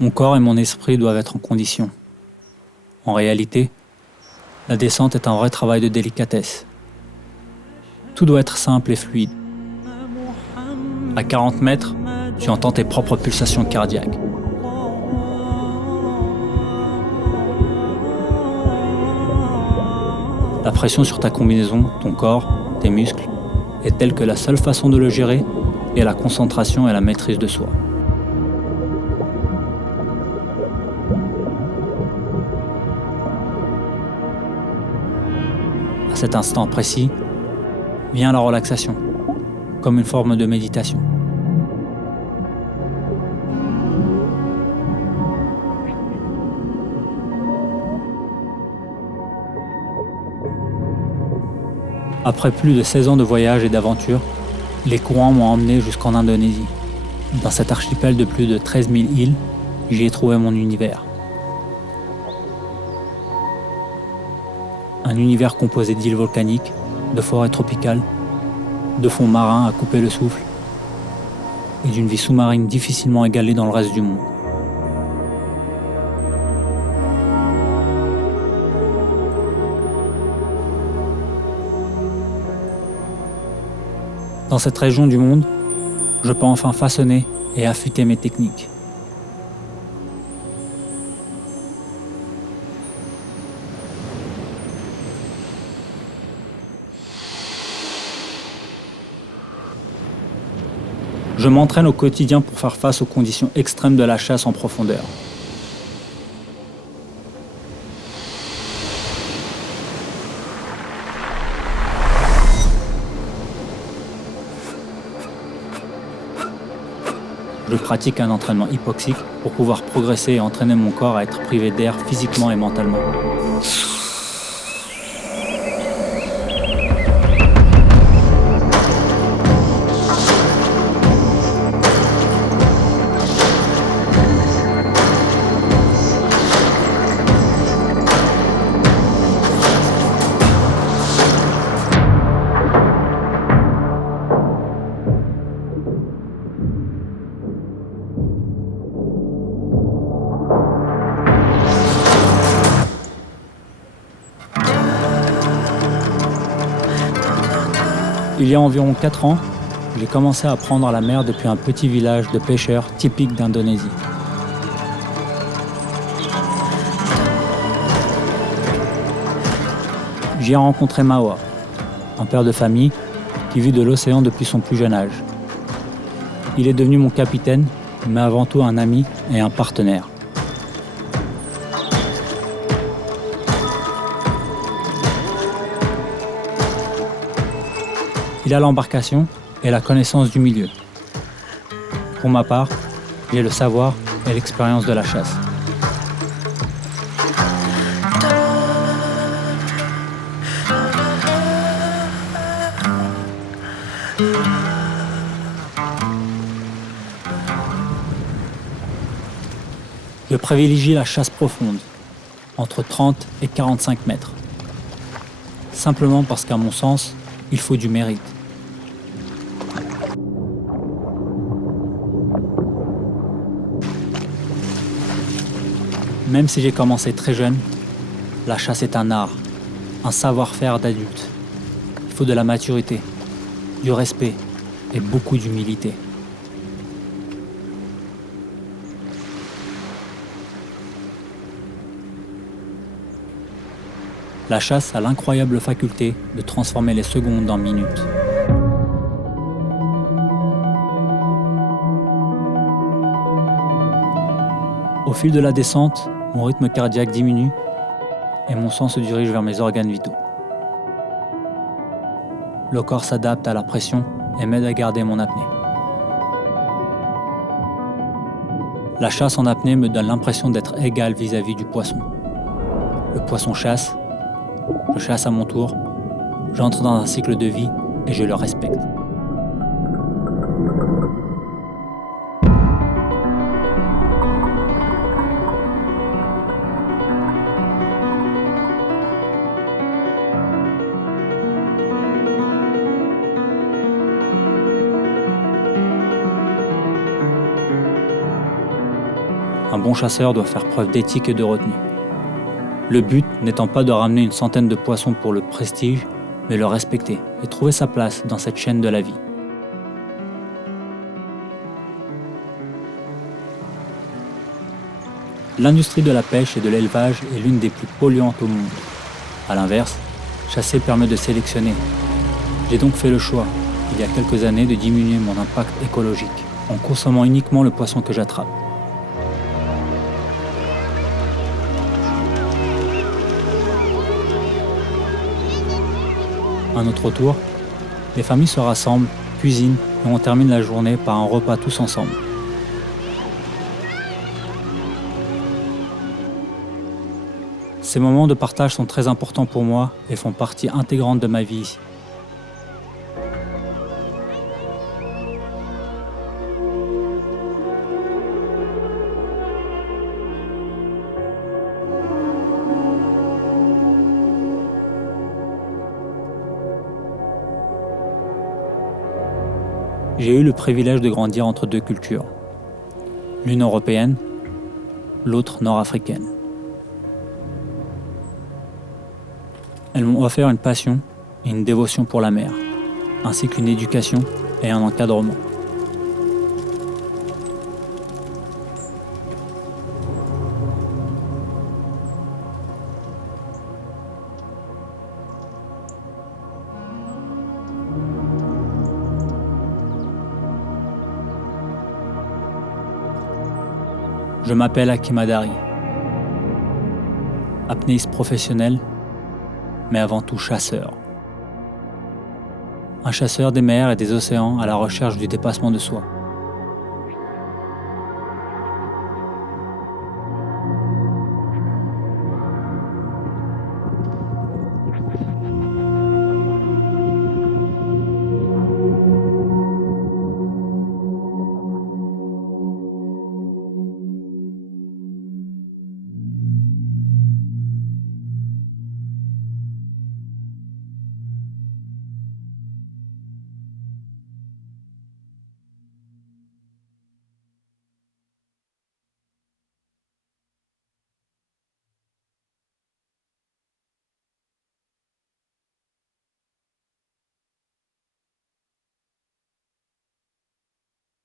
Mon corps et mon esprit doivent être en condition. En réalité, la descente est un vrai travail de délicatesse. Tout doit être simple et fluide. À 40 mètres, tu entends tes propres pulsations cardiaques. La pression sur ta combinaison, ton corps, tes muscles, est telle que la seule façon de le gérer est la concentration et la maîtrise de soi. À cet instant précis, vient la relaxation, comme une forme de méditation. Après plus de 16 ans de voyage et d'aventure, les courants m'ont emmené jusqu'en Indonésie. Dans cet archipel de plus de 13 000 îles, j'y ai trouvé mon univers. Un univers composé d'îles volcaniques, de forêts tropicales, de fonds marins à couper le souffle et d'une vie sous-marine difficilement égalée dans le reste du monde. Dans cette région du monde, je peux enfin façonner et affûter mes techniques. Je m'entraîne au quotidien pour faire face aux conditions extrêmes de la chasse en profondeur. Je pratique un entraînement hypoxique pour pouvoir progresser et entraîner mon corps à être privé d'air physiquement et mentalement. Il y a environ 4 ans, j'ai commencé à prendre la mer depuis un petit village de pêcheurs typique d'Indonésie. J'y ai rencontré Mawa, un père de famille qui vit de l'océan depuis son plus jeune âge. Il est devenu mon capitaine, mais avant tout un ami et un partenaire. Il a l'embarcation et la connaissance du milieu. Pour ma part, j'ai le savoir et l'expérience de la chasse. Je privilégie la chasse profonde, entre 30 et 45 mètres. Simplement parce qu'à mon sens, il faut du mérite. Même si j'ai commencé très jeune, la chasse est un art, un savoir-faire d'adulte. Il faut de la maturité, du respect et beaucoup d'humilité. La chasse a l'incroyable faculté de transformer les secondes en minutes. Au fil de la descente, mon rythme cardiaque diminue et mon sang se dirige vers mes organes vitaux. Le corps s'adapte à la pression et m'aide à garder mon apnée. La chasse en apnée me donne l'impression d'être égal vis-à-vis du poisson. Le poisson chasse, je chasse à mon tour, j'entre dans un cycle de vie et je le respecte. Un bon chasseur doit faire preuve d'éthique et de retenue. Le but n'étant pas de ramener une centaine de poissons pour le prestige, mais le respecter et trouver sa place dans cette chaîne de la vie. L'industrie de la pêche et de l'élevage est l'une des plus polluantes au monde. A l'inverse, chasser permet de sélectionner. J'ai donc fait le choix, il y a quelques années, de diminuer mon impact écologique en consommant uniquement le poisson que j'attrape. À notre tour, les familles se rassemblent, cuisinent et on termine la journée par un repas tous ensemble. Ces moments de partage sont très importants pour moi et font partie intégrante de ma vie ici. J'ai eu le privilège de grandir entre deux cultures, l'une européenne, l'autre nord-africaine. Elles m'ont offert une passion et une dévotion pour la mer, ainsi qu'une éducation et un encadrement. Je m'appelle Hakim Hadari, apnéiste professionnel, mais avant tout chasseur. Un chasseur des mers et des océans à la recherche du dépassement de soi.